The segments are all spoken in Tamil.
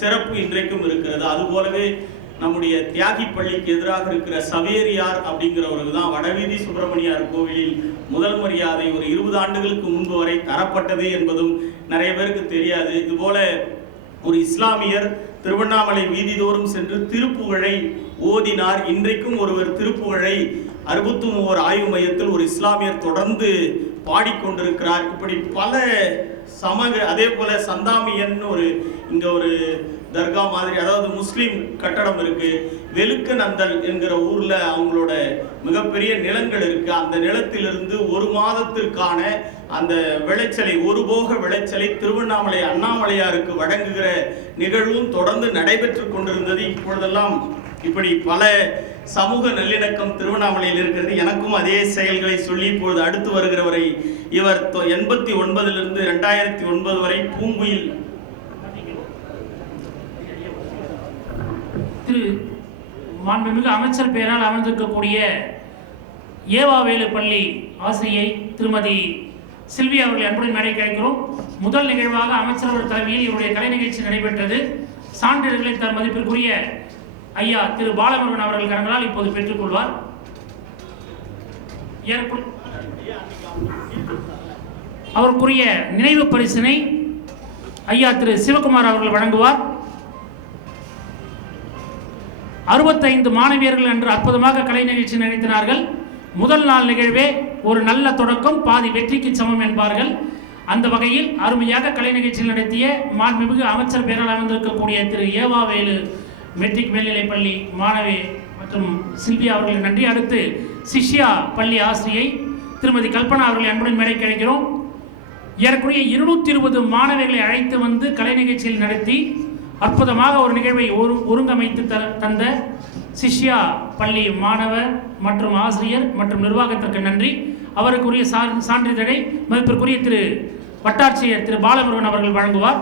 சிறப்பு இன்றைக்கும் இருக்கிறது. அதுபோலவே நம்முடைய தியாகி பள்ளிக்கு எதிராக இருக்கிற சவேரியார் அப்படிங்கிறவர்கள் தான் வடவீதி சுப்பிரமணியார் கோவிலில் முதல் மரியாதை ஒரு 20 ஆண்டுகளுக்கு முன்பு வரை தரப்பட்டது என்பதும் நிறைய பேருக்கு தெரியாது. இதுபோல ஒரு இஸ்லாமியர் திருவண்ணாமலை வீதிதோறும் சென்று திருப்புகழை ஓதினார். இன்றைக்கும் ஒருவர் திருப்புகழை 63 ஆய்வு மையத்தில் ஒரு இஸ்லாமியர் தொடர்ந்து பாடிக்கொண்டிருக்கிறார். இப்படி பல அதே போல சந்தாமியன் இங்க ஒரு தர்கா மாதிரி, அதாவது முஸ்லீம் கட்டடம் இருக்கு. வெலுக்கநந்தல் என்கிற ஊர்ல அவங்களோட மிகப்பெரிய நிலங்கள் இருக்கு. அந்த நிலத்திலிருந்து 1 மாதத்திற்கான அந்த விளைச்சலை, ஒரு போக விளைச்சலை திருவண்ணாமலை அண்ணாமலையாருக்கு வழங்குகிற நிகழ்வும் தொடர்ந்து நடைபெற்று கொண்டிருந்தது. இப்பொழுதெல்லாம் இப்படி பல சமூக நல்லிணக்கம் திருவண்ணாமலையில் இருக்கிறது. எனக்கும் அதே செயல்களை சொல்லி இப்பொழுது அடுத்து வருகிறவரை இவர் 89 2009 வரை பூங்குயில் திரு மாண்புமிகு அமைச்சர் பெயரால் அமைந்திருக்கக்கூடிய ஏவாவேலு பள்ளி ஆசிரியை திருமதி சில்வி அவர்களை அன்புடன் மேடை கிடைக்கிறோம். முதல் நிகழ்வாக அமைச்சர் அவர்கள் தலைமையில் இவருடைய கலை நிகழ்ச்சி நடைபெற்றது. சான்றிதழ்களை தன் மதிப்பிற்குரிய ஐயா திரு பாலமுருகன் அவர்கள் கரங்களால் இப்போது பெற்றுக்கொள்வார். அவருக்குரிய நினைவு பரிசினை ஐயா திரு சிவகுமார் அவர்கள் வழங்குவார். 65 மாணவியர்கள் என்று அற்புதமாக கலை நிகழ்ச்சி நடத்தினார்கள். முதல் நாள் நிகழ்வே ஒரு நல்ல தொடக்கம் பாதி வெற்றிக்கு சமம் என்பார்கள். அந்த வகையில் அருமையாக கலை நிகழ்ச்சியில் நடத்திய மாண்புமிகு அமைச்சர் பெயரால் அமைந்திருக்கக்கூடிய திரு ஏவாவேலு மெட்ரிக் மேல்நிலைப்பள்ளி மாணவி மற்றும் சில்வியா அவர்களை நன்றி. அடுத்து சிஷ்யா பள்ளி ஆசிரியை திருமதி கல்பனா அவர்களை அன்புடன் மேடை கிடைக்கிறோம். ஏறக்குறைய 220 மாணவிகளை அழைத்து வந்து கலை நிகழ்ச்சியில் நடத்தி அற்புதமாக ஒரு நிகழ்வை ஒருங்கமைத்து தந்த சிஷ்யா பள்ளி மாணவர் மற்றும் ஆசிரியர் மற்றும் நிர்வாகத்திற்கு நன்றி. அவருக்குரிய சான்றிதழை மதிப்பிற்குரிய திரு வட்டாட்சியர் திரு பாலமுருகன் அவர்கள் வழங்குவார்.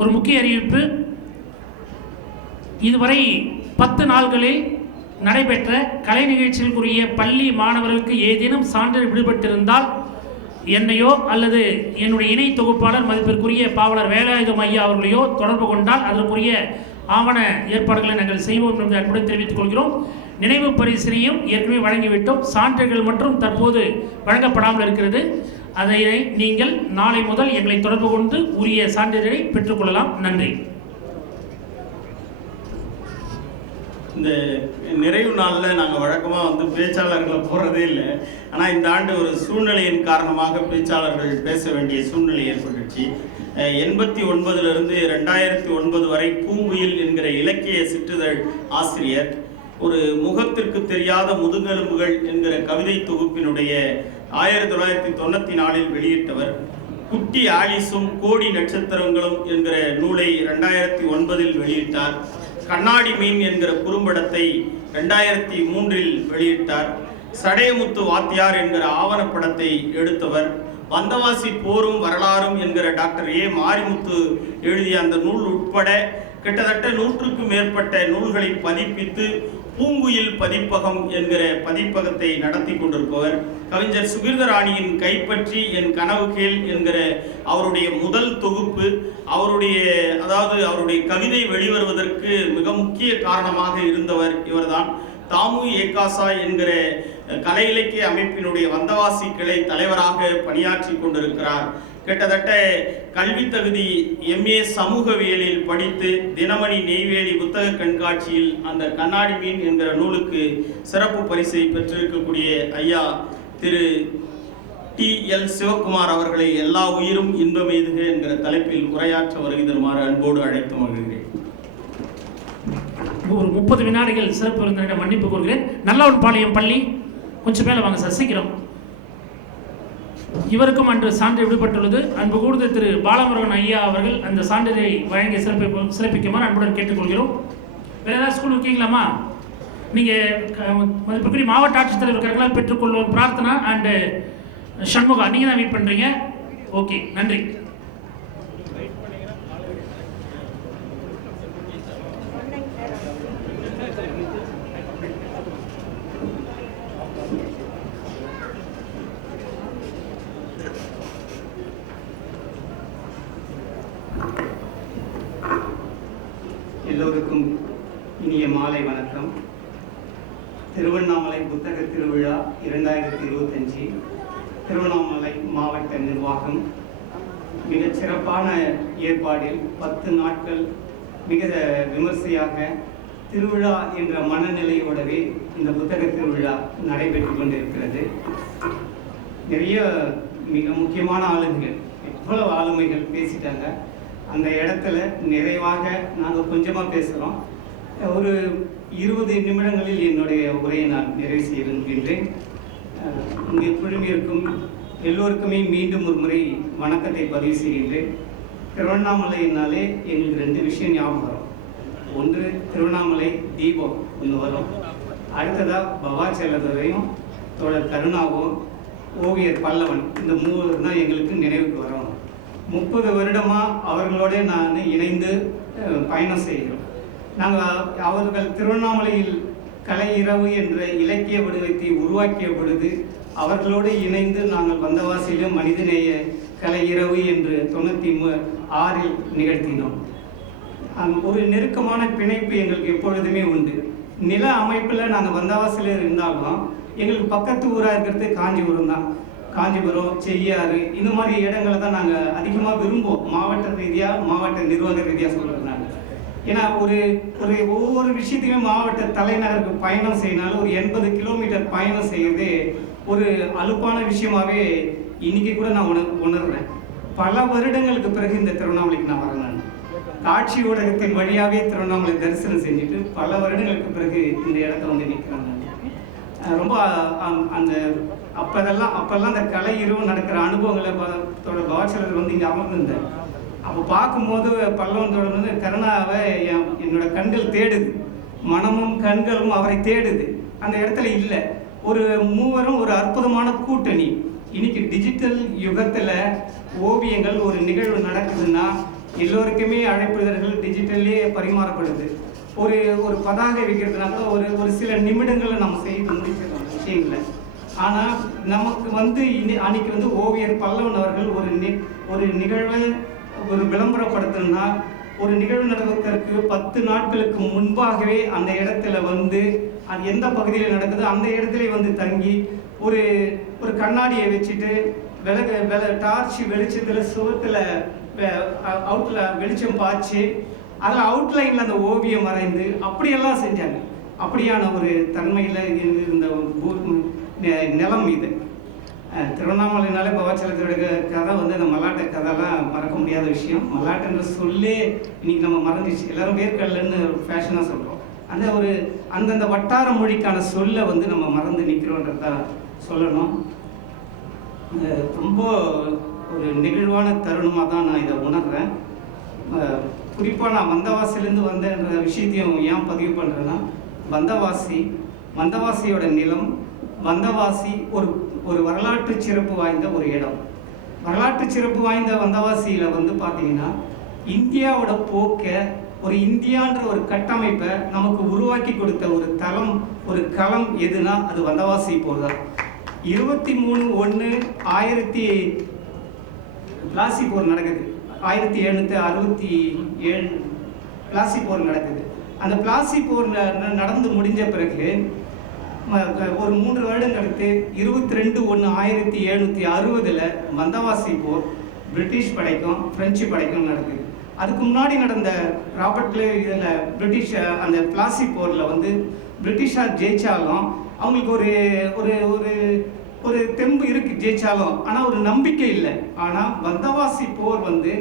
ஒரு முக்கிய அறிவிப்பு. இதுவரை 10 நாள்களில் நடைபெற்ற கலை நிகழ்ச்சிகளுக்குரிய பள்ளி மாணவர்களுக்கு ஏதேனும் சான்றிதழ் விடுபட்டிருந்தால் என்னையோ அல்லது என்னுடைய இணை தொகுப்பாளர் மதிப்பிற்குரிய பாவலர் வேலாயுதம் ஐயா அவர்களையோ தொடர்பு கொண்டால் அதற்குரிய ஆவண ஏற்பாடுகளை நாங்கள் செய்வோம் என்று அன்புடன் தெரிவித்துக் கொள்கிறோம். நினைவு பரிசினையும் ஏற்கனவே வழங்கிவிட்டோம். சான்றிதழ்கள் மற்றும் தற்போது வழங்கப்படாமல் இருக்கிறது. அதை நீங்கள் நாளை முதல் எங்களை தொடர்பு கொண்டு உரிய சான்றிதழை பெற்றுக்கொள்ளலாம். நன்றி. இந்த நிறைவு நாளில் நாங்கள் வழக்கமாக பேச்சாளர்களை போகிறதே இல்லை. ஆனால் இந்த ஆண்டு ஒரு சூழ்நிலையின் காரணமாக பேச்சாளர்கள் பேச வேண்டிய சூழ்நிலை ஏற்பட்டுச்சு. 89 2009 வரை பூங்குயில் என்கிற இலக்கிய சிற்றிதழ் ஆசிரியர், ஒரு முகத்திற்கு தெரியாத முதுகெலும்புகள் என்கிற கவிதை தொகுப்பினுடைய 1994 வெளியிட்டவர். குட்டி ஆலிஸும் கோடி நட்சத்திரங்களும் என்கிற நூலை 2009 வெளியிட்டார். கண்ணாடி மீன் என்கிற குறும்படத்தை 2003 வெளியிட்டார். சடையமுத்து வாத்தியார் என்கிற ஆவணப்படத்தை எடுத்தவர். வந்தவாசி போரும் வரலாறும் என்கிற டாக்டர் ஏ மாரிமுத்து எழுதிய அந்த நூல் உட்பட கிட்டத்தட்ட 100க்கும் மேற்பட்ட நூல்களை பதிப்பித்து பூங்குயில் பதிப்பகம் என்கிற பதிப்பகத்தை நடத்தி கொண்டிருப்பவர். கவிஞர் சுகிர்தராணியின் கைப்பற்றி என் கனவு கேள் என்கிற அவருடைய முதல் தொகுப்பு, அவருடைய கவிதை வெளிவருவதற்கு மிக முக்கிய காரணமாக இருந்தவர் இவர்தான். தாமு ஏகாசா என்கிற கலை இலக்கிய அமைப்பினுடைய வந்தவாசி கிளை தலைவராக பணியாற்றி கொண்டிருக்கிறார். கிட்டத்தட்ட கல்வி தகுதி MA சமூகவியலில் படித்து தினமணி நெய்வேலி புத்தக கண்காட்சியில் அந்த கண்ணாடி மீன் என்கிற நூலுக்கு சிறப்பு பரிசை பெற்றிருக்கக்கூடிய ஐயா திரு TL சிவகுமார் அவர்களை எல்லா உயிரும் இன்பமெய்துக என்கிற தலைப்பில் உரையாற்ற வருகை தருமாறு அன்போடு அழைத்து மகிழ்கிறேன். ஒரு 30 வினாடிகள் சிறப்பு விருந்தினரிடம் மன்னிப்பு கூறுகிறேன். நல்லவன்பாளையம் பள்ளி கொஞ்சம் மேலே வாங்க சார், சீக்கிரம். இவருக்கும் அன்று சான்றிதழ் விடுபட்டுள்ளது. அன்பு கூடுதல் திரு பாலமுருகன் ஐயா அவர்கள் அந்த சான்றிதழை வழங்கி சிறப்பிக்குமாறு அன்புடன் கேட்டுக்கொள்கிறோம். வேறு ஏதாவது ஸ்கூல் இருக்கீங்களாமா? நீங்கள் மதிப்புக்குரிய மாவட்ட ஆட்சித்தலைவர் கரங்களால் பெற்றுக்கொள்வோம் பிரார்த்தனா அண்டு சண்முகா, நீங்கள் தான் வெயிட் பண்ணுறீங்க. ஓகே, நன்றி. எல்லோருக்கும் இனிய மாலை வணக்கம். திருவண்ணாமலை புத்தக திருவிழா 2025 திருவண்ணாமலை மாவட்ட நிர்வாகம் மிகச் சிறப்பான ஏற்பாடில் 10 நாட்கள் மிக விமர்சையாக திருவிழா என்ற மனநிலையோடவே இந்த புத்தக திருவிழா நடைபெற்று கொண்டிருக்கிறது. நிறைய மிக முக்கியமான ஆளுமைகள், எவ்வளவு ஆளுமைகள் பேசிட்டாங்க. அந்த இடத்துல நிறைவாக நாங்கள் கொஞ்சமாக பேசுகிறோம். ஒரு 20 நிமிடங்களில் என்னுடைய உரையை நான் நிறைவு செய்ய விரும்புகின்றேன். இங்கே குழுமியிருக்கும் எல்லோருக்குமே மீண்டும் ஒரு முறை வணக்கத்தை பதிவு செய்கின்றேன். திருவண்ணாமலையினாலே எங்களுக்கு 2 விஷயம் ஞாபகம் வரும். ஒன்று திருவண்ணாமலை தீபம் ஒன்று வரும். அடுத்ததாக பவாச்சலதுரையும் தோழர் கருணாவும் ஓவியர் பல்லவன், இந்த 3 தான் எங்களுக்கு நினைவுக்கு வரும். 30 வருடமாக அவர்களோடு நான் இணைந்து பயணம் செய்கிறோம். நாங்கள் அவர்கள் திருவண்ணாமலையில் கலை இரவு என்ற இலக்கிய வடிவத்தை உருவாக்கிய பொழுது அவர்களோடு இணைந்து நாங்கள் வந்தவாசியிலும் மனிதநேய கலை இரவு என்று 96 நிகழ்த்தினோம். ஒரு நெருக்கமான பிணைப்பு எங்களுக்கு எப்பொழுதுமே உண்டு. நில அமைப்பில் நாங்கள் வந்தவாசியில் இருந்தாலும் எங்களுக்கு பக்கத்து ஊராக இருக்கிறது காஞ்சிபுரம் தான். காஞ்சிபுரம், செய்யாறு, இந்த மாதிரி இடங்களை தான் நாங்கள் அதிகமாக விரும்புவோம். மாவட்ட ரீதியாக, மாவட்ட நிர்வாக ரீதியாக சொல்கிறதுனால. ஏன்னா ஒவ்வொரு விஷயத்தையுமே மாவட்ட தலைநகருக்கு பயணம் செய்யினாலும் ஒரு 80 கிலோமீட்டர் பயணம் செய்யறது ஒரு அலுப்பான விஷயமாகவே இன்னைக்கு கூட நான் உணர்றேன். பல வருடங்களுக்கு பிறகு இந்த திருவண்ணாமலைக்கு நான் வரேன். நான் காட்சி ஊடகத்தின் வழியாகவே திருவண்ணாமலை தரிசனம் செஞ்சுட்டு பல வருடங்களுக்கு பிறகு இந்த இடத்த வந்து நிற்கிறேன். ரொம்ப அந்த அப்பெல்லாம் அந்த கலை இரவு நடக்கிற அனுபவங்களை பவாச்சலர் வந்து இங்கே அமர்ந்திருந்தேன். அப்போ பார்க்கும்போது பல்லவன் வந்து கருணாவை என்னோட கண்கள் தேடுது, மனமும் கண்களும் அவரை தேடுது. அந்த இடத்துல இல்லை. ஒரு மூவரும் ஒரு அற்புதமான கூட்டணி. இன்னைக்கு டிஜிட்டல் யுகத்தில் ஓவியங்கள் ஒரு நிகழ்வு நடக்குதுன்னா எல்லோருக்குமே அழைப்பிதழ்கள் டிஜிட்டல்லே பரிமாறப்படுது. ஒரு பதாகை வைக்கிறதுனா கூட ஒரு சில நிமிடங்களை நம்ம செய்து முடிச்சிடலாம் விஷயங்களை. ஆனால் நமக்கு வந்து அன்னைக்கு வந்து ஓவியர் பல்லவன் அவர்கள் ஒரு நிகழ்வை ஒரு விளம்பரப்படுத்தணும்னா ஒரு நிகழ்வு நடப்பதற்கு 10 நாட்களுக்கு முன்பாகவே அந்த இடத்துல வந்து அது எந்த பகுதியில் நடக்குது அந்த இடத்துல வந்து தங்கி ஒரு கண்ணாடியை வச்சுட்டு டார்ச் வெளிச்சத்தில் சுவத்தில் வெளிச்சம் பாய்ச்சி அதில் அவுட்லைனில் அந்த ஓவியம் வரைந்து அப்படியெல்லாம் செஞ்சாங்க. அப்படியான ஒரு தன்மையில் இருந்த நிலம் இது. திருவண்ணாமலைனாலே பவாச்சலத்தோட கதை வந்து அந்த மல்லாட்டை கதைலாம் மறக்க முடியாத விஷயம். மல்லாட்டுன்ற சொல்லே இன்னைக்கு நம்ம மறந்துச்சு. எல்லாரும் வேர்க்கடலன்னு ஃபேஷனாக சொல்கிறோம். அந்தந்த வட்டார மொழிக்கான சொல்லை வந்து நம்ம மறந்து நிற்கிறோன்றதான் சொல்லணும். ரொம்ப ஒரு நெகிழ்வான தருணமாக தான் நான் இதை உணர்றேன். குறிப்பாக நான் வந்தவாசிலேருந்து வந்தேன்ற விஷயத்தையும் ஏன் பதிவு பண்ணுறேன்னா, வந்தவாசியோட நிலம், வந்தவாசி ஒரு வரலாற்று சிறப்பு வாய்ந்த ஒரு இடம். வரலாற்று சிறப்பு வாய்ந்த வந்தவாசியில் வந்து பார்த்தீங்கன்னா இந்தியாவோட போக்கை ஒரு இந்தியான்ற ஒரு கட்டமைப்பை நமக்கு உருவாக்கி கொடுத்த ஒரு தளம், ஒரு களம் எதுனா அது வந்தவாசி போர் தான். 23/1 பிளாசி போர் நடக்குது. 1767 பிளாசி போர் நடக்குது. அந்த பிளாசி போர் நடந்து முடிஞ்ச பிறகு ஒரு 3 வருடம் கழித்து 22/1/1760 வந்தவாசி போர் பிரிட்டிஷ் படைக்கும் பிரெஞ்சு படைக்கும் நடக்குது. அதுக்கு முன்னாடி நடந்த ராபர்ட்ல இதில் பிரிட்டிஷ் அந்த பிளாசி போரில் வந்து பிரிட்டிஷார் ஜெயிச்சாலும் அவங்களுக்கு ஒரு தெம்பு இருக்குது, ஜெயிச்சாலும். ஆனால் ஒரு நம்பிக்கை இல்லை. ஆனால் வந்தவாசி போர் வந்து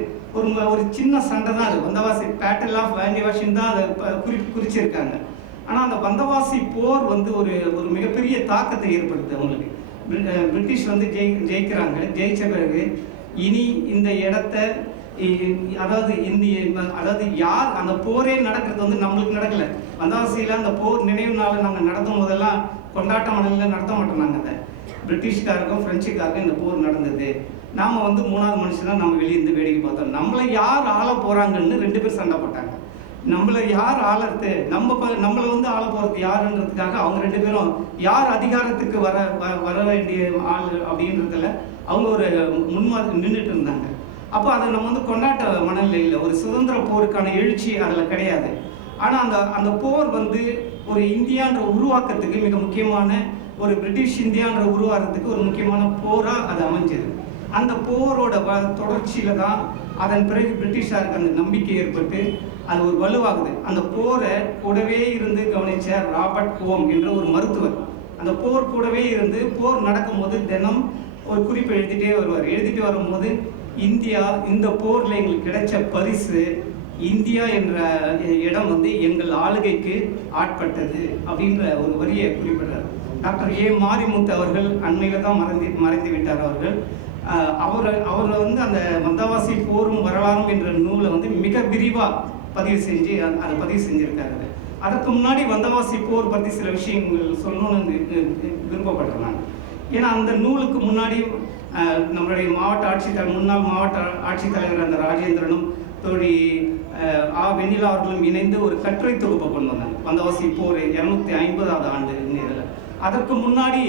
ஒரு சின்ன சண்டை தான். அது வந்தவாசி பேட்டில் ஆஃப் வேண்டிவாஷின் தான் அதை குறிச்சிருக்காங்க. ஆனால் அந்த வந்தவாசி போர் வந்து ஒரு மிகப்பெரிய தாக்கத்தை ஏற்படுத்துது அவங்களுக்கு. பிரிட்டிஷ் வந்து ஜெயிக்கிறாங்க. ஜெயிச்ச பிறகு இனி இந்த இடத்த அதாவது யார் அந்த போரே நடக்கிறது வந்து நம்மளுக்கு நடக்கலை. வந்தவாசியில் அந்த போர் நினைவு நாள் நாங்கள் நடத்தும் போதெல்லாம் கொண்டாட்ட மணலில் நடத்த மாட்டோம். நாங்கள் அதை பிரிட்டிஷ்காருக்கும் ஃப்ரெஞ்சுக்காருக்கும் இந்த போர் நடந்தது. நாம் வந்து 3வது மனுஷனாக நம்ம வெளியிருந்து வேடிக்கை பார்த்தோம். நம்மளை யார் ஆள போகிறாங்கன்னு 2 பேர் சண்டை போட்டாங்க. நம்மளை யார் ஆளறது, நம்மளை வந்து ஆள போகிறது யாருன்றதுக்காக அவங்க 2 பேரும் யார் அதிகாரத்துக்கு வர வேண்டிய ஆள் அப்படின்றதுல அவங்க ஒரு முன்மாதிரி நின்றுட்டு இருந்தாங்க. அப்போ அதை நம்ம வந்து கொண்டாட்ட மனநிலையில் ஒரு சுதந்திர போருக்கான எழுச்சி அதில் கிடையாது. ஆனால் அந்த போர் வந்து ஒரு இந்தியான்ற உருவாக்கத்துக்கு மிக முக்கியமான, ஒரு பிரிட்டிஷ் இந்தியான்ற உருவாகிறதுக்கு ஒரு முக்கியமான போராக அது அமைஞ்சது. அந்த போரோட தொடர்ச்சியில் தான் அதன் பிறகு பிரிட்டிஷாருக்கு அந்த நம்பிக்கை ஏற்பட்டு அது ஒரு வலுவாகுது. அந்த போரை கூடவே இருந்து கவனித்த ராபர்ட் ஹோம் என்ற ஒரு மருத்துவர் அந்த போர் கூடவே இருந்து போர் நடக்கும்போது தினம் ஒரு குறிப்பு எழுதிட்டே வருவார். எழுதிட்டு வரும்போது இந்தியா இந்த போரில் எங்களுக்கு கிடைச்ச பரிசு, இந்தியா என்ற இடம் வந்து எங்கள் ஆளுகைக்கு ஆட்பட்டது அப்படின்ற ஒரு வரியை குறிப்பிட்டார். டாக்டர் ஏ மாரிமுத்து அவர்கள் அண்மையில் தான் மறைந்து விட்டார். அவர் வந்து அந்த வந்தவாசி போரும் வரலாறும் என்ற நூலை வந்து மிக விரிவாக பதிவு செஞ்சிருக்காரு. அதற்கு முன்னாடி வந்தவாசி போர் பற்றி சில விஷயங்கள் சொல்லணும்னு விருப்பப்பட்டேன் நான். ஏன்னா அந்த நூலுக்கு முன்னாடி நம்மளுடைய முன்னாள் மாவட்ட ஆட்சித்தலைவர் அந்த ராஜேந்திரனும் தோழி வெண்ணிலா அவர்களும் இணைந்து ஒரு கட்டுரை தொகுப்பை கொண்டு வந்தாங்க. வந்தவாசி போர் 250வது ஆண்டு இதில். அதற்கு முன்னாடி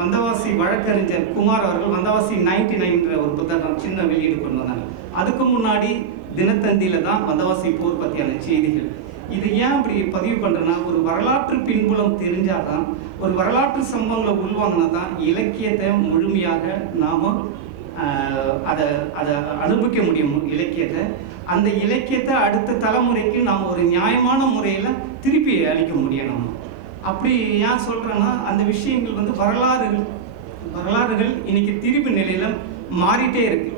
வந்தவாசி வழக்கறிஞர் குமார் அவர்கள் வந்தவாசி 99 ஒரு புத்தகம் சின்ன வெளியீடு கொண்டு வந்தாங்க. அதுக்கு முன்னாடி தினத்தந்தியில் தான் வந்தவாசி போர் பற்றியான செய்திகள். இது ஏன் அப்படி பதிவு பண்ணுறேன்னா, ஒரு வரலாற்று பின்புலம் தெரிஞ்சாதான், ஒரு வரலாற்று சம்பவங்களை உள்வாங்கினா தான் இலக்கியத்தை முழுமையாக நாம் அதை அனுபவிக்க முடியும். அந்த இலக்கியத்தை அடுத்த தலைமுறைக்கு நாம் ஒரு நியாயமான முறையில் திருப்பி அளிக்க முடியும். நம்ம அப்படி ஏன் சொல்கிறேன்னா, அந்த விஷயங்கள் வந்து வரலாறுகள் இன்னைக்கு திருப்பி நிலையில் மாறிட்டே இருக்கு.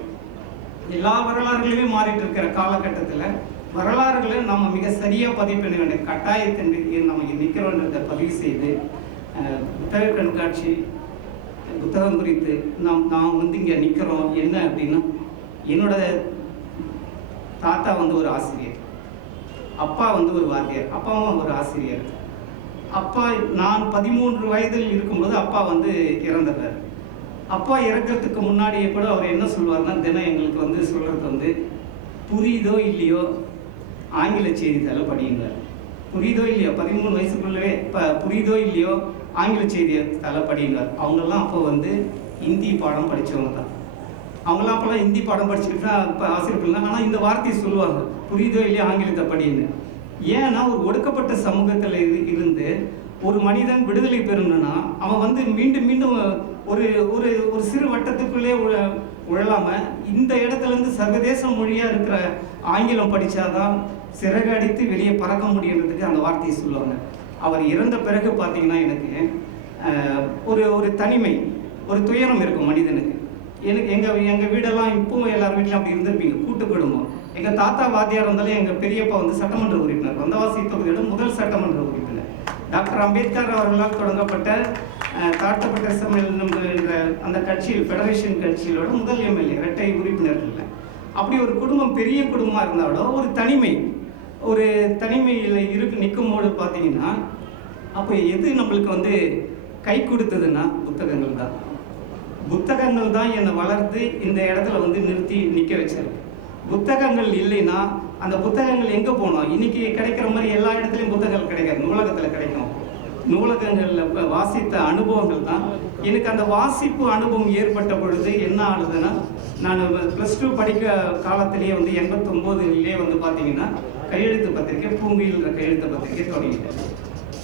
எல்லா வரலாறுகளுமே மாறிட்டு இருக்கிற காலகட்டத்தில் வரலாறுகளை நம்ம மிக சரியாக பதிவு பண்ண வேண்டிய கட்டாயத்தின் நம்ம நிற்கிறோன்றதை பதிவு செய்து புத்தக கண்காட்சி புத்தகம் குறித்து நாம் வந்து இங்கே நிற்கிறோம். என்ன அப்படின்னா, என்னோட தாத்தா வந்து ஒரு ஆசிரியர், அப்பா வந்து ஒரு வாத்தியார், அப்பாவும் ஒரு ஆசிரியர். அப்பா நான் 13 வயதில் இருக்கும்போது அப்பா வந்து இறந்துட்டார். அப்பா இறக்கிறதுக்கு முன்னாடியே கூட அவர் என்ன சொல்லுவார்னா, தினம் எங்களுக்கு வந்து சொல்கிறது வந்து, புரியுதோ இல்லையோ ஆங்கில செய்தித்தாளை படியுங்க. புரியுதோ இல்லையோ 13 வயசுக்குள்ளவே புரியுதோ இல்லையோ ஆங்கில செய்தித்தாளை படியுங்க. அவங்கெல்லாம் அப்போ வந்து ஹிந்தி பாடம் படித்தவங்க தான். அவங்களாம் அப்போல்லாம் ஹிந்தி பாடம் படிச்சுட்டு தான் இப்போ ஆசிரியர்கள். ஆனால் இந்த வார்த்தையை சொல்லுவாங்க, புரியுதோ இல்லையோ ஆங்கிலத்தை படின்னு. ஏன்னா ஒரு ஒடுக்கப்பட்ட சமூகத்தில் இருந்து ஒரு மனிதன் விடுதலை பெறணும்னா அவன் வந்து மீண்டும் மீண்டும் ஒரு ஒரு ஒரு சிறு வட்டத்துக்குள்ளே உழலாமல் இந்த இடத்துலேருந்து சர்வதேச மொழியாக இருக்கிற ஆங்கிலம் படித்தாதான் சிறகு அடித்து வெளியே பறக்க முடியுன்றதுக்கு அந்த வார்த்தையை சொல்லுவாங்க. அவர் இறந்த பிறகு பார்த்தீங்கன்னா எனக்கு ஒரு தனிமை, ஒரு துயரம் இருக்கும் மனிதனுக்கு. எங்கள் வீடெல்லாம் இப்பவும் எல்லார் வீட்டிலும் அப்படி இருந்திருப்பீங்க, கூட்டு குடும்பம். எங்கள் தாத்தா வாத்தியார் இருந்தாலும் எங்கள் பெரியப்பா வந்து சட்டமன்ற உறுப்பினர், வந்தவாசி தொகுதியோட முதல் சட்டமன்ற உறுப்பினர். டாக்டர் அம்பேத்கர் அவர்களால் தொடங்கப்பட்ட தாழ்த்தப்பட்ட சமூகம் என்ற அந்த கட்சியில், ஃபெடரேஷன் கட்சியிலோட முதல் எம்எல்ஏ, இரட்டை உறுப்பினர்கள். அப்படி ஒரு குடும்பம் பெரிய குடும்பமாக இருந்தாலும் ஒரு தனிமையில் நிற்கும்போது பார்த்தீங்கன்னா, அப்போ எது நம்மளுக்கு வந்து கை கொடுத்ததுன்னா புத்தகங்கள் தான் என்னை வளர்த்து இந்த இடத்துல வந்து நிறுத்தி நிற்க வச்சிருக்கு. புத்தகங்கள் இல்லைன்னா அந்த புத்தகங்கள் எங்கே போனோம்? இன்னைக்கு கிடைக்கிற மாதிரி எல்லா இடத்துலையும் புத்தகங்கள் கிடைக்காது, நூலகத்தில் கிடைக்கும். நூலகங்களில் வாசித்த அனுபவங்கள் தான் எனக்கு அந்த வாசிப்பு அனுபவம் ஏற்பட்ட பொழுது என்ன ஆகுதுன்னா, நான் +2 படிக்க காலத்திலேயே வந்து 89லேயே வந்து பார்த்தீங்கன்னா கையெழுத்து பத்திரிக்கை, பூங்குயில்ற கையெழுத்து பத்திரிக்கை தொடங்கிட்டேன்.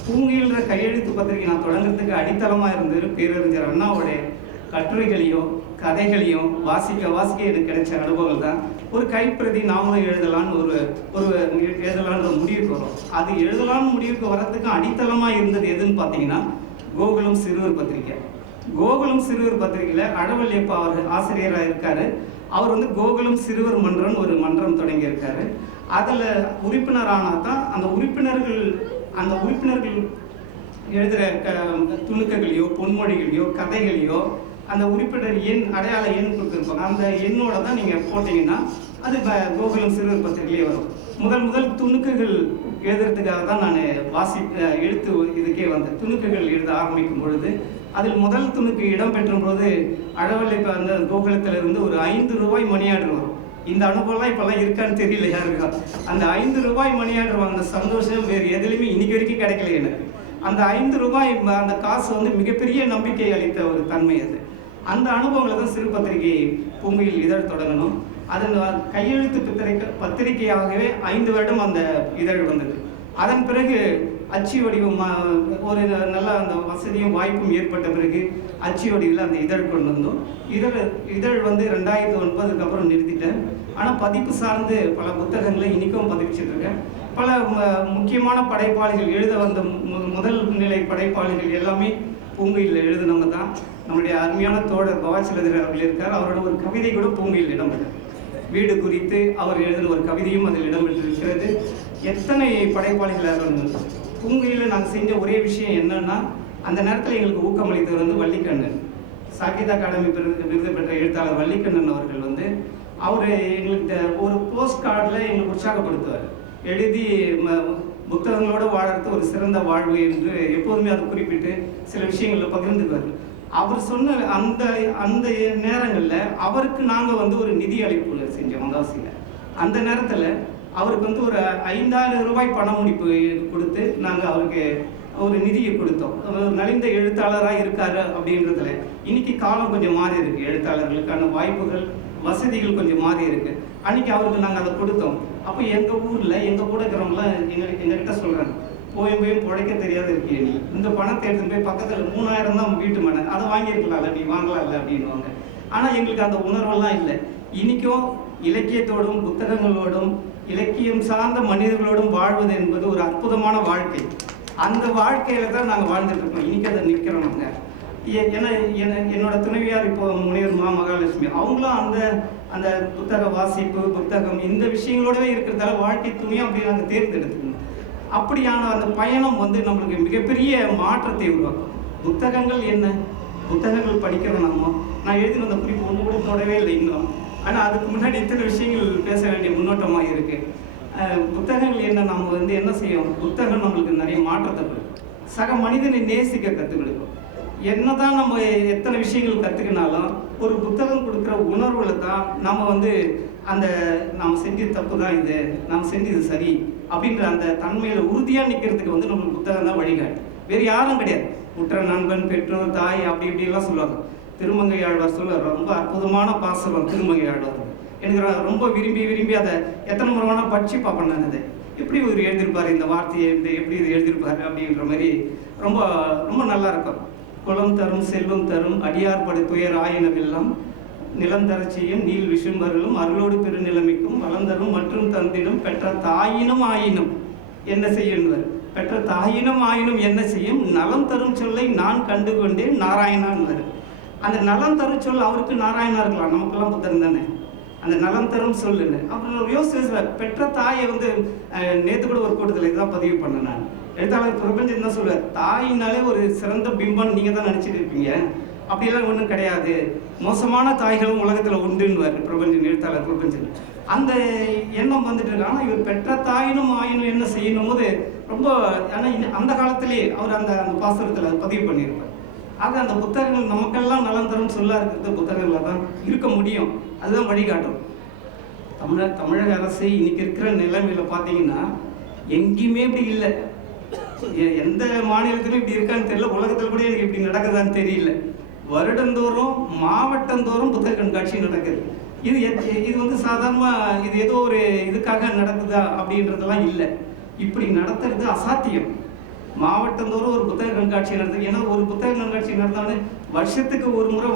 பூங்குயில்ற கையெழுத்து பத்திரிக்கை நான் தொடங்குறதுக்கு அடித்தளமாக இருந்தது பேரறிஞர் அண்ணாவுடைய கட்டுரைகளையும் கதைகளையும் வாசிக்க எனக்கு கிடைச்ச அனுபவங்கள் தான். ஒரு கைப்பிரதி நாமளும் எழுதலான்னு எழுதலான்ற முடிவுக்கு வரும். அது எழுதலான்னு முடிவுக்கு வர்றதுக்கு அடித்தளமாக இருந்தது எதுன்னு பார்த்தீங்கன்னா, கோகுலம் சிறுவர் பத்திரிக்கை. கோகுலம் சிறுவர் பத்திரிகையில் அழவல்லியப்பா அவர் ஆசிரியராக இருக்கார். அவர் வந்து கோகுலம் சிறுவர் மன்றம்னு ஒரு மன்றம் தொடங்கியிருக்காரு. அதில் உறுப்பினரானால் தான் அந்த உறுப்பினர்கள் எழுதுகிற துணுக்குகளையோ பொன்மொழிகளையோ கதைகளையோ அந்த உறுப்பினர் அடையாள எண் கொடுத்துருப்பாங்க. அந்த எண்ணோட தான் நீங்கள் போட்டிங்கன்னா அது கோகுலம் சிறுவர் பத்திரிகையிலே வரும். முதல் துணுக்குகள் எழுதுறதுக்காக தான் நான் எழுத்து இதுக்கே வந்தேன். துணுக்குகள் எழுத ஆரம்பிக்கும் பொழுது அதில் முதல் துணுக்கு இடம்பெற்றும் போது அழவல்லை அந்த கோகுலத்திலிருந்து ஒரு 5 ரூபாய் மணி ஆர்டர் வரும். இந்த அனுபவம்லாம் இப்போல்லாம் இருக்கான்னு தெரியல யாருக்கா. அந்த 5 ரூபாய் மணி ஆர்டர் வாங்க சந்தோஷம் வேறு எதுலையுமே இன்னைக்கு வரைக்கும் கிடைக்கல எனக்கு. அந்த 5 ரூபாய் அந்த காசு வந்து மிகப்பெரிய நம்பிக்கை அளித்த ஒரு தன்மை அது. அந்த அனுபவங்களை தான் சிறு பத்திரிகை பூங்குயில் இதழ் தொடங்கணும். அதன் கையெழுத்து பத்திரிகையாகவே 5 வருடம் அந்த இதழ் வந்தது. அதன் பிறகு அச்சு வடிவம் ஒரு நல்ல அந்த வசதியும் வாய்ப்பும் ஏற்பட்ட பிறகு அச்சு வடிவில் அந்த இதழ் கொண்டு வந்தோம். இதழ் வந்து 2009க்கு அப்புறம் நிறுத்திட்டேன். ஆனால் பதிப்பு சார்ந்து பல புத்தகங்களை இன்றைக்கும் பதிப்பிச்சுட்டு இருக்கேன். பல முக்கியமான படைப்பாளிகள் எழுத வந்த முதல் நிலை படைப்பாளிகள் எல்லாமே பூங்குயிலில் எழுதினவங்க தான். நம்முடைய அருமையான தோழர் பவாச்சலதர் அவர்கள் இருக்கார். அவரோட ஒரு கவிதை கூட பூங்குயில் இடம்பெற்றது. வீடு குறித்து அவர் எழுதின ஒரு கவிதையும் அதில் இடம்பெற்றிருக்கிறது. எத்தனை படைப்பாளிகள் பூங்குயிலில் நாங்கள் செஞ்ச ஒரே விஷயம் என்னன்னா, அந்த நேரத்தில் எங்களுக்கு ஊக்கமளித்தவர் வந்து வள்ளிக்கண்ணன், சாகித்ய அகாடமி விருது பெற்ற எழுத்தாளர் வள்ளிக்கண்ணன் அவர்கள் வந்து அவர் எங்களுக்கு ஒரு போஸ்ட் கார்டில் எங்களுக்கு உற்சாகப்படுத்துவார். எழுதி புத்தகங்களோடு வாழறது ஒரு சிறந்த வாழ்வு என்று எப்போதுமே அதை குறிப்பிட்டு சில விஷயங்களில் பகிர்ந்துக்குவார். அவர் சொன்ன அந்த அந்த நேரங்களில் அவருக்கு நாங்கள் வந்து ஒரு நிதி அளிப்பு செஞ்சோம் வந்தாசியில். அந்த நேரத்தில் அவருக்கு வந்து ஒரு 5,000 ரூபாய் பண முடிப்பு கொடுத்து நாங்கள் அவருக்கு ஒரு நிதியை கொடுத்தோம். நலிந்த எழுத்தாளராக இருக்காரு அப்படின்றதுல இன்னைக்கு காலம் கொஞ்சம் மாறி இருக்கு. எழுத்தாளர்களுக்கான வாய்ப்புகள் வசதிகள் கொஞ்சம் மாறி இருக்கு. அன்னைக்கு அவருக்கு நாங்கள் அதை கொடுத்தோம். அப்போ எங்கள் ஊரில் எங்கள் கூட இருக்கிறவங்களாம் எங்ககிட்ட சொல்கிறாங்க, போயும் பிழைக்க தெரியாத இருக்கிய நீ, இந்த பணத்தை எடுத்துன்னு போய் பக்கத்தில் 3,000 தான் வீட்டு மனை, அதை வாங்கியிருக்கலாம்ல, நீ வாங்கலாம் இல்லை அப்படின்வாங்க. ஆனால் எங்களுக்கு அந்த உணர்வெல்லாம் இல்லை. இன்றைக்கும் இலக்கியத்தோடும் புத்தகங்களோடும் இலக்கியம் சார்ந்த மனிதர்களோடும் வாழ்வது என்பது ஒரு அற்புதமான வாழ்க்கை. அந்த வாழ்க்கையில் தான் நாங்கள் வாழ்ந்துட்டு இருக்கோம். இன்றைக்கி அதை நிற்கிறோம் நாங்கள். ஏன்னா என்னோட துணைவியார் இப்போ முனைவர் மகாலட்சுமி, அவங்களும் அந்த அந்த புத்தக வாசிப்பு புத்தகம் இந்த விஷயங்களோடவே இருக்கிறதால வாழ்க்கை துணையும் அப்படி நாங்கள் தேர்ந்தெடுத்துக்கணும். அப்படியான அந்த பயணம் வந்து நம்மளுக்கு மிகப்பெரிய மாற்றத்தை உருவாக்கும். புத்தகங்கள் என்ன, புத்தகங்கள் படிக்கிறோம் நான் எழுதின அந்த குறிப்பு ஒன்று கூட தொடவே இல்லை இன்னும். ஆனால் அதுக்கு முன்னாடி இத்தனை விஷயங்கள் பேச வேண்டிய முன்னோட்டமாக இருக்குது. புத்தகங்கள் என்ன, நம்ம வந்து என்ன செய்யும், புத்தகம் நம்மளுக்கு நிறைய மாற்றத்தை கொடுக்கும். சக மனிதனை நேசிக்க கற்றுக் கொடுக்கும். என்னதான் நம்ம எத்தனை விஷயங்கள் கற்றுக்கினாலும் ஒரு புத்தகம் கொடுக்குற உணர்வுல தான் நம்ம வந்து அந்த நாம் செஞ்சது தப்பு தான், இது நாம் செஞ்சது சரி அப்படின்ற அந்த தன்மையில் உறுதியாக நிற்கிறதுக்கு வந்து நம்மளுக்கு புத்தகம் தான் வழிகாட்டு. வேறு யாரும் கிடையாது. உற்ற நண்பன், பெற்றோர், தாய் அப்படி இப்படிலாம் சொல்லுவாங்க. திருமங்கை ஆழ்வார் சொல்ல ரொம்ப அற்புதமான பாசனம் திருமங்கை ஆழ்வார். எனக்கு ரொம்ப விரும்பி அதை எத்தனை முறையான படித்து பார்ப்பேன் நான். அதை எப்படி இவர் எழுதியிருப்பார், இந்த வார்த்தையை எப்படி இது எழுதியிருப்பார் அப்படின்ற மாதிரி ரொம்ப ரொம்ப நல்லா இருக்கும். குளம் தரும் செல்வம் தரும் அடியார் படை துயர் ஆயினவெல்லாம் நிலம் தரச்சியும் நீள் விஷும்பர்களும் அருளோடு பெருநிலைமைக்கும் வளர்ந்தரும் மற்றும் தந்திடும் பெற்ற தாயினும் ஆயினும் என்ன செய்யும்வர். பெற்ற தாயினும் ஆயினும் என்ன செய்யும், நலம் தரும் சொல்லை நான் கண்டு கொண்டேன் நாராயணான்வர். அந்த நலம் தரும் சொல் அவருக்கு நாராயணா இருக்கலாம், நமக்கெல்லாம் புத்தகம் தானே. அந்த நலம் தரும் சொல்லுன்னு அப்புறம் யோசிச்சு பெற்ற தாயை வந்து நேற்று கூட ஒரு கூட்டத்தில் இதுதான் பதிவு பண்ணேன் நான். எழுத்தாளர் பிரபஞ்சன் என்ன சொல்லுவார், தாயினாலே ஒரு சிறந்த பிம்பம் நீங்கள் தான் நினச்சிட்டு இருப்பீங்க, அப்படியெல்லாம் ஒன்றும் கிடையாது, மோசமான தாய்களும் உலகத்தில் உண்டுன்னுவார் பிரபஞ்சன், எழுத்தாளர் பிரபஞ்சன். அந்த எண்ணம் வந்துட்டு இருக்கு. ஆனால் இவர் பெற்ற தாயினும் ஆயினும் என்ன செய்யணும் போது ரொம்ப, ஆனால் அந்த காலத்திலேயே அவர் அந்த அந்த பாசுரத்தில் அதை பதிவு பண்ணியிருப்பார். ஆக அந்த புத்தகங்கள் நமக்கெல்லாம் நலம் தரும் சொல்லா இருக்கிறது புத்தகங்களில் தான் இருக்க முடியும். அதுதான் வழிகாட்டும். தமிழக அரசு இன்னைக்கு இருக்கிற நிலைமையில பார்த்தீங்கன்னா எங்கேயுமே இப்படி இல்லை. எந்த மாநிலத்திலும் இப்படி இருக்கான்னு தெரியல, உலகத்தில் கூட எனக்கு இப்படி நடக்குதான்னு தெரியல. வருடந்தோறும் மாவட்டந்தோறும் புத்தக கண்காட்சி நடக்குது. இது வந்து சாதாரணமாக இது ஏதோ ஒரு இதுக்காக நடக்குதா அப்படின்றதெல்லாம் இல்லை. இப்படி நடத்துறது அசாத்தியம். மாவட்டந்தோறும் ஒரு புத்தக கண்காட்சி நடத்துது. ஏன்னா ஒரு புத்தக கண்காட்சி நடத்தாலும் வருஷத்துக்கு ஒரு முறை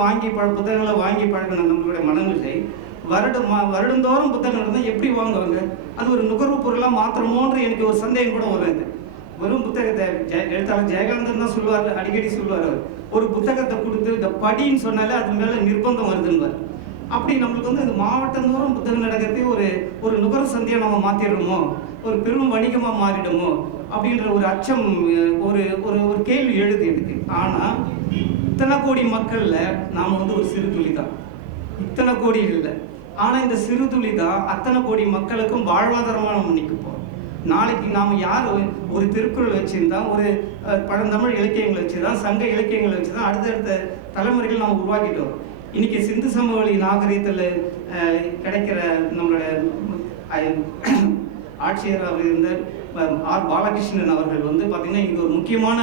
புத்தகங்களை வாங்கி பழகணும் நம்மளுடைய மனநிலை. வருடந்தோறும் புத்தகம் நடந்தால் எப்படி வாங்குவாங்க? அது ஒரு நுகர்வு பொருளாக மாத்திரமோன்ற எனக்கு ஒரு சந்தேகம் கூட வருது. வெறும் புத்தகத்தை எழுத்தாளர் ஜெயகாந்தன் தான் சொல்லுவார், அடிக்கடி சொல்லுவார், ஒரு புத்தகத்தை கொடுத்து இந்த படின்னு சொன்னாலே அது மேலே நிர்பந்தம் வருதுன்னுவார். அப்படி நம்மளுக்கு வந்து இந்த மாவட்டந்தோறும் புத்தகம் நடக்கிறதே ஒரு நுகர்வு சந்தையை நம்ம மாற்றிடுறோமோ, ஒரு பெரும் வணிகமாக மாறிடுமோ அப்படின்ற ஒரு அச்சம், ஒரு ஒரு ஒரு கேள்வி எழுது எனக்கு. ஆனால் இத்தனை கோடி மக்களில் நாம் வந்து ஒரு சிறு துளி தான், இத்தனை கோடி இல்லை. ஆனால் இந்த சிறு துளி தான் அத்தனை கோடி மக்களுக்கும் வாழ்வாதாரமாக நம்ம நிற்க போகிறோம். நாளைக்கு நாம் யார் ஒரு திருக்குறள் வச்சுருந்தா, ஒரு பழந்தமிழ் இலக்கியங்களை வச்சு தான், சங்க இலக்கியங்களை வச்சு தான் அடுத்தடுத்த தலைமுறைகள் நாம் உருவாக்கிட்டு வரோம். இன்றைக்கி சிந்து சமவெளி நாகரிகத்தில் கிடைக்கிற நம்மளோட ஆட்சியராக இருந்த ஆர் பாலகிருஷ்ணன் அவர்கள் வந்து பார்த்திங்கன்னா இங்கே ஒரு முக்கியமான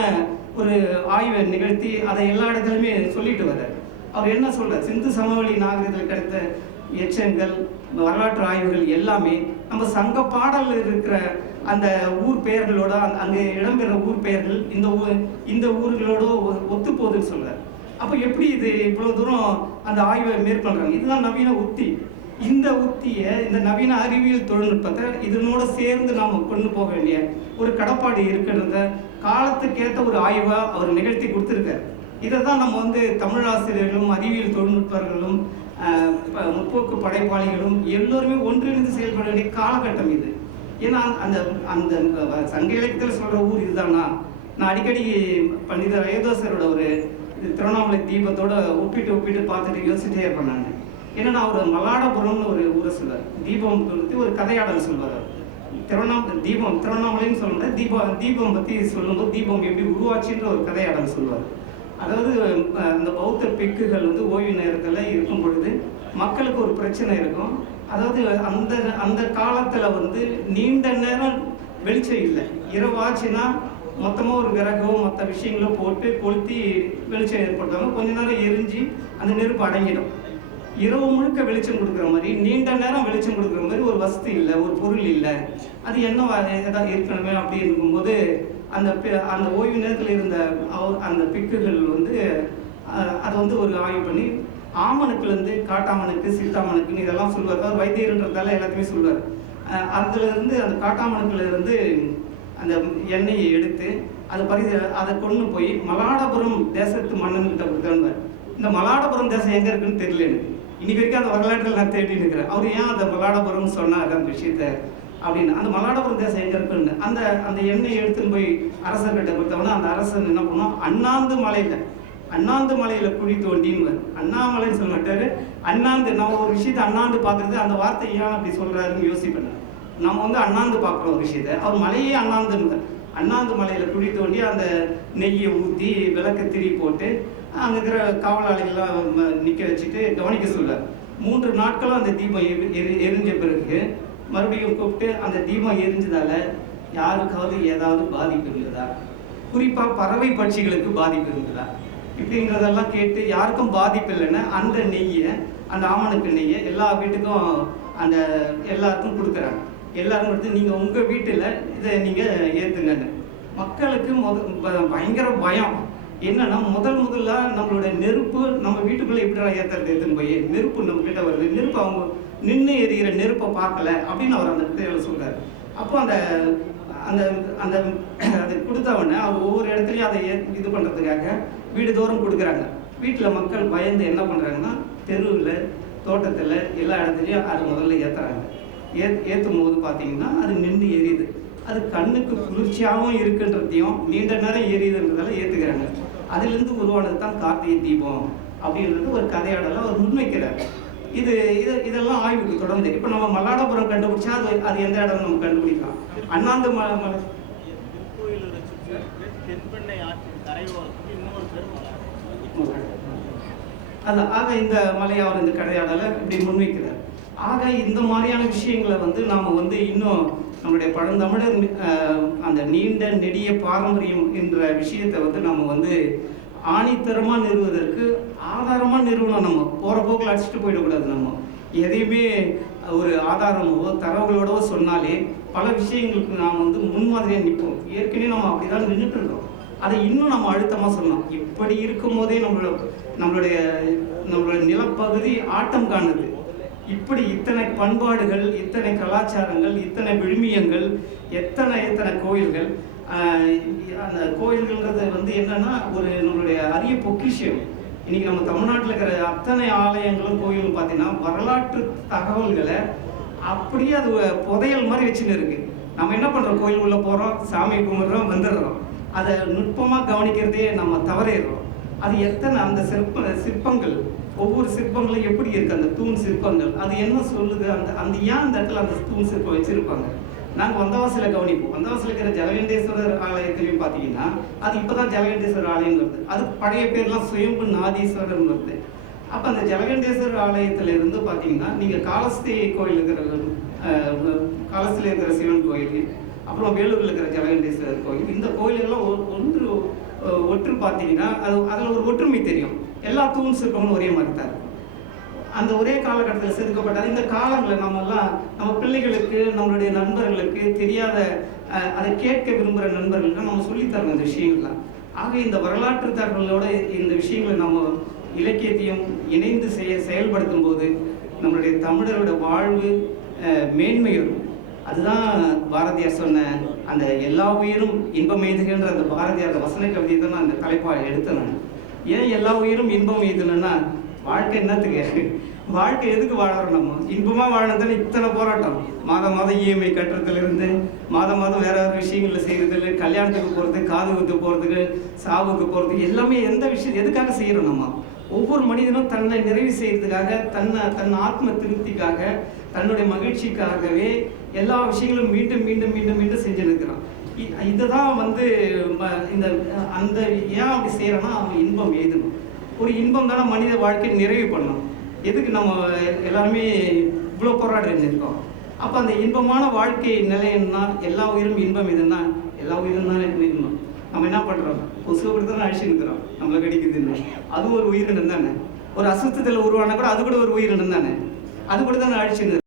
ஒரு ஆய்வை நிகழ்த்தி அதை எல்லா இடத்துலையுமே சொல்லிட்டு வர்றார். அவர் என்ன சொல்கிறார், சிந்து சமவெளி நாகரிகத்தில் கிடைத்த எச்சங்கள், வரலாற்று ஆய்வுகள் எல்லாமே நம்ம சங்க பாடலில் இருக்கிற அந்த ஊர் பெயர்களோட அங்கே இடம்பெற ஊர் பெயர்கள் இந்த ஊர்களோட ஒத்து போகுதுன்னு சொல்றாரு. அப்போ எப்படி இது இவ்வளோ தூரம் அந்த ஆய்வை மேற்கொள்றாங்க? இதுதான் நவீன உத்தி. இந்த உத்தியை, இந்த நவீன அறிவியல் தொழில்நுட்பத்தை இதனோட சேர்ந்து நாம் கொண்டு போக வேண்டிய ஒரு கடப்பாடு இருக்கிறத காலத்துக்கேற்ற ஒரு ஆய்வை அவர் நிகழ்த்தி கொடுத்துருக்கார். இதை தான் நம்ம வந்து தமிழாசிரியர்களும் அறிவியல் தொழில்நுட்பர்களும் முற்போக்கு படைப்பாளிகளும் எல்லோருமே ஒன்றிணைந்து செயல்பட வேண்டிய காலகட்டம் இது. ஏன்னா அந்த அந்த சங்க இலக்கியத்தில் சொல்கிற ஊர் இதுதானா? நான் அடிக்கடி பண்டிதர் அயோத்தாசரோட ஒரு திருவண்ணாமலை தீபத்தோட ஒப்பிட்டு பார்த்துட்டு யோசிச்சிட்டே இருப்பேன் நான். ஏன்னா அவர் மலாடபுரம்னு ஒரு ஊரை சொல்வார். தீபம் பற்றி ஒரு கதையாடல் சொல்வார். திருவண்ணாமலைன்னு சொல்லும்போது தீபம் பற்றி சொல்லும்போது தீபம் எப்படி உருவாச்சுன்ற ஒரு கதையாடல் சொல்வார். அதாவது அந்த பௌத்த பிக்குகள் வந்து ஓய்வு நேரத்தில் இருக்கும் பொழுது மக்களுக்கு ஒரு பிரச்சனை இருக்கும். அதாவது அந்த காலத்தில் வந்து நீண்ட நேரம் வெளிச்சம் இல்லை. இரவாச்சுன்னா மொத்தமாக ஒரு விறகோ மற்ற விஷயங்களோ போட்டு கொளுத்தி வெளிச்சம் ஏற்படுத்தாங்க. கொஞ்ச நேரம் எரிஞ்சு அந்த நெருப்பு அடங்கிடும். இரவு முழுக்க வெளிச்சம் கொடுக்குற மாதிரி, நீண்ட நேரம் வெளிச்சம் கொடுக்குற மாதிரி ஒரு வசதி இல்லை, ஒரு பொருள் இல்லை. அது என்ன ஏதாவது இருக்கணுமே அப்படி இருக்கும்போது அந்த ஓய்வு நேரத்தில் இருந்த அந்த பிக்குகள் வந்து அதை வந்து ஒரு ஆய்வு பண்ணி ஆமணக்குலேருந்து காட்டாமணக்கு, சித்தாமணக்குன்னு இதெல்லாம் சொல்லுவார். அவர் வைத்தியர்ன்றதால எல்லாத்தையுமே சொல்லுவார். அதுலேருந்து அந்த காட்டாமணக்குலேருந்து அந்த எண்ணெயை எடுத்து அதை கொண்டு போய் மலாடபுரம் தேசத்து மன்னன்கிட்ட கொடுத்தார். இந்த மலாடபுரம் தேசம் எங்கே இருக்குன்னு தெரியல எனக்கு. இன்னைக்கு வரைக்கும் அந்த வரலாற்றில் நான் தேடி இருக்கிறேன். அவர் ஏன் அந்த மலாடபுரம்னு சொன்னார் அந்த விஷயத்த அப்படின்னு. அந்த மலாடபுரம் தேசம் எங்கே இருக்குன்னு அந்த எண்ணெயை எடுத்துன்னு போய் அரசர்கிட்ட கொடுத்தவொன்னா அந்த அரசர் என்ன பண்ணோம், அண்ணாந்து மலையில் குழி தோண்டின்னு அண்ணாமலைன்னு சொல்ல மாட்டாரு, அண்ணாந்து. நம்ம ஒரு விஷயத்தை அண்ணாந்து பார்க்குறது, அந்த வார்த்தை ஏன் அப்படி சொல்கிறாருன்னு யோசிப்பேன். நம்ம வந்து அண்ணாந்து பார்க்குறோம் ஒரு விஷயத்தை, அவர் மலையே அண்ணாந்து மலையில் குழி தோண்டி அந்த நெய்யை ஊற்றி விளக்க திரி போட்டு அங்கே இருக்கிற காவலாளிகள்லாம் நிற்க வச்சுட்டு கவனிக்க சொல்வார். 3 நாட்களும் அந்த தீபம் எரிஞ்ச பிறகு மறுபடியும் கூப்பிட்டு அந்த தீபம் எரிஞ்சதால யாருக்காவது ஏதாவது பாதிப்பு இருந்ததா, குறிப்பாக பறவை பட்சிகளுக்கு பாதிப்பு இருந்ததா இப்படிங்கிறதெல்லாம் கேட்டு யாருக்கும் பாதிப்பு இல்லைன்னா அந்த நெய்யை, அந்த ஆமணக்கு நெய்யை எல்லா வீட்டுக்கும் எல்லாருக்கும் கொடுக்குறாங்க. எல்லாரும் கொடுத்து நீங்கள் உங்கள் வீட்டில் இதை நீங்கள் ஏற்றுங்கன்னு. மக்களுக்கு பயங்கர பயம். என்னன்னா முதல்ல நம்மளோட நெருப்பு நம்ம வீட்டுக்குள்ளே எப்படி ஏற்றுன்னு போய் நெருப்பு நம்ம கிட்ட வருது, நெருப்பு அவங்க நின்று எரிகிற நெருப்பை பார்க்கல அப்படின்னு அவர் அந்த இடத்துல சொல்கிறார். அப்போ அதை கொடுத்தவொடனே அவர் ஒவ்வொரு இடத்துலையும் அதை இது பண்ணுறதுக்காக வீடு தோறும் கொடுக்குறாங்க. வீட்டில் மக்கள் பயந்து என்ன பண்ணுறாங்கன்னா தெருவில், தோட்டத்தில் எல்லா இடத்துலையும் அதை முதல்ல ஏற்றுறாங்க. ஏற்றும் போது பார்த்தீங்கன்னா அது நின்று எரியுது. அது கண்ணுக்கு குளிர்ச்சியாகவும் இருக்குன்றதையும் நீண்ட நேரம் எரியுதுன்றதால ஏற்றுக்கிறாங்க. அதுலேருந்து உருவானது தான் கார்த்திகை தீபம் அப்படின்றது ஒரு கதையாடலாம் அவர் முன்வைக்கிறார். இதெல்லாம் ஆய்வுக்கு தொடர்ந்து. இப்போ நம்ம மல்லாடபுரம் கண்டுபிடிச்சா அது எந்த இடம் நம்ம கண்டுபிடிக்கலாம். அண்ணாந்து மலை ஆக இந்த மலையார் இந்த கதையாடலை இப்படி முன்வைக்கிறார். ஆக இந்த மாதிரியான விஷயங்களை வந்து நாம் வந்து இன்னும் நம்மளுடைய பழந்தமிழர் அந்த நீண்ட நெடிய பாரம்பரியம் என்ற விஷயத்தை வந்து நம்ம வந்து ஆணித்தரமாக நிறுவுவதற்கு ஆதாரமாக நிறுவனம். நம்ம போகிற போக்கில் அடிச்சுட்டு போயிடக்கூடாது. நம்ம எதையுமே ஒரு ஆதாரமோ தரவுகளோடவோ சொன்னாலே பல விஷயங்களுக்கு நாம் வந்து முன்மாதிரியாக நிற்போம். ஏற்கனவே நம்ம அப்படி தான் நின்றுட்டு இருக்கோம். அதை இன்னும் நம்ம அழுத்தமாக சொன்னோம். இப்படி இருக்கும் போதே நம்மளுடைய நிலப்பகுதி ஆட்டம் காணுது. இப்படி இத்தனை பண்பாடுகள், இத்தனை கலாச்சாரங்கள், இத்தனை விழுமியங்கள், எத்தனை கோயில்கள். அந்த கோயில்கள்ன்றது வந்து என்னன்னா ஒரு நம்மளுடைய அரிய பொக்கிஷம். இன்னைக்கு நம்ம தமிழ்நாட்டில் இருக்கிற அத்தனை ஆலயங்களும் கோயிலும் பார்த்தீங்கன்னா வரலாற்று தகவல்களை அப்படியே அது புதையல் மாதிரி வச்சுன்னு இருக்கு. நம்ம என்ன பண்ணுறோம், கோயில் உள்ள போகிறோம், சாமி கும்பிட்றோம், வந்துடுறோம். அதை நுட்பமாக கவனிக்கிறதே நம்ம தவறிடுறோம். அது எத்தனை அந்த சிற்பங்கள், ஒவ்வொரு சிற்பங்களும் எப்படி இருக்குது, அந்த தூண் சிற்பங்கள் அது என்ன சொல்லுது, அந்த ஏன் அந்த இடத்துல அந்த தூண் சிற்பம் வச்சுருப்பாங்க. நாங்கள் வந்தவாசியில் கவனிப்போம். வந்தவாசியில் இருக்கிற ஜலகண்டேஸ்வரர் ஆலயத்திலையும் பார்த்தீங்கன்னா அது இப்போ தான் ஜலகண்டேஸ்வரர் ஆலயம் வருது. அது பழைய பேர்லாம் சுயம்பு நாதீஸ்வரர் வருது. அப்போ அந்த ஜலகண்டேஸ்வரர் ஆலயத்தில் இருந்து பார்த்தீங்கன்னா நீங்கள் காலஸ்தி கோயில் இருக்கிற காலஸ்தியில் இருக்கிற சிவன் கோயில், அப்புறம் வேலூரில் இருக்கிற ஜலகண்டேஸ்வரர் கோயில், இந்த கோயிலெல்லாம் ஒற்று பார்த்தீங்கன்னா அதில் ஒரு ஒற்றுமை தெரியும். எல்லா தூண் சிற்பங்களும் ஒரே மாதிரி தான் இருக்கும். அந்த ஒரே காலகட்டத்தில் செதுக்கப்பட்டது. இந்த காலங்களை நம்ம பிள்ளைகளுக்கு, நம்மளுடைய நண்பர்களுக்கு தெரியாத, அதை கேட்க விரும்புகிற நண்பர்களுக்கு நம்ம சொல்லித்தரணும் இந்த விஷயங்கள்லாம். ஆக இந்த வரலாற்று தகவலோட இந்த விஷயங்களை நம்ம இலக்கியத்தையும் இணைந்து செயல்படுத்தும் போது நம்மளுடைய தமிழரோட வாழ்வு மேன்மையும். அதுதான் பாரதியார் சொன்ன அந்த எல்லா உயிரும் இன்பம் எய்துகின்ற அந்த பாரதியார் வசன கவிதையை தான் நான் அந்த தலைப்பாக எடுத்தேன். நான் ஏன் எல்லா உயிரும் இன்பம் எய்தணும்னா, வாழ்க்கை என்னத்துக்கு, வாழ்க்கை எதுக்கு வாழறோம்? நம்ம இன்பமாக வாழறதுல இத்தனை போராட்டம். மாதம் இஎம்ஐ கட்டுறதுலேருந்து மாதம் வேற ஒரு விஷயங்களில் செய்கிறதுல, கல்யாணத்துக்கு போகிறது, காது குத்து போகிறதுக்கு, சாவுக்கு போகிறதுக்கு, எல்லாமே எந்த விஷயம் எதுக்காக செய்கிறோம்? நம்ம ஒவ்வொரு மனிதனும் தன்னை நிறைவு செய்யறதுக்காக, தன் ஆத்ம திருப்திக்காக, தன்னுடைய மகிழ்ச்சிக்காகவே எல்லா விஷயங்களும் மீண்டும் மீண்டும் மீண்டும் மீண்டும் செஞ்சுருக்கிறான். இதுதான் இந்த அந்த ஏன் அப்படி செய்யறோன்னா, அவன் இன்பம் எய்தணும். ஒரு இன்பம் தானே மனித வாழ்க்கையை நிறைவு பண்ணணும். எதுக்கு நம்ம எல்லாருமே இவ்வளோ போராடிருக்கோம்? அப்போ அந்த இன்பமான வாழ்க்கை நிலையன்னா, எல்லா உயிரும் இன்பம் எதுன்னா, எல்லா உயிரும் தான் இன்பம். நம்ம என்ன பண்ணுறோம்? கொசுவை கூட தானே அழிச்சுருக்கிறோம், நம்மளை கடிக்குதுன்னு. அது ஒரு உயிரினம் தானே. ஒரு அசுத்தத்தில் உருவானா கூட அது கூட ஒரு உயிரினம் தானே, அது கூட தானே அழிச்சுன்னு.